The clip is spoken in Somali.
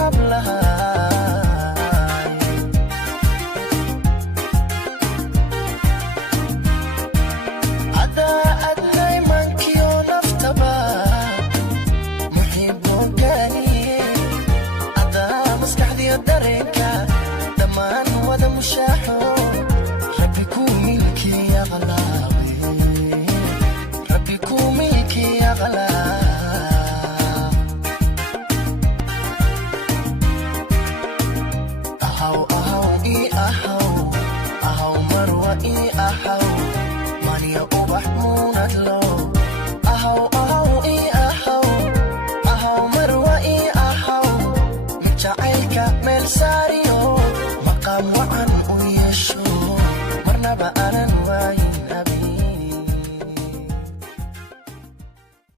hablaha ada adnay mankiyo naftaba muhibbun gani ada maskaxdiyo dareenka dhamaan wada mushaaxo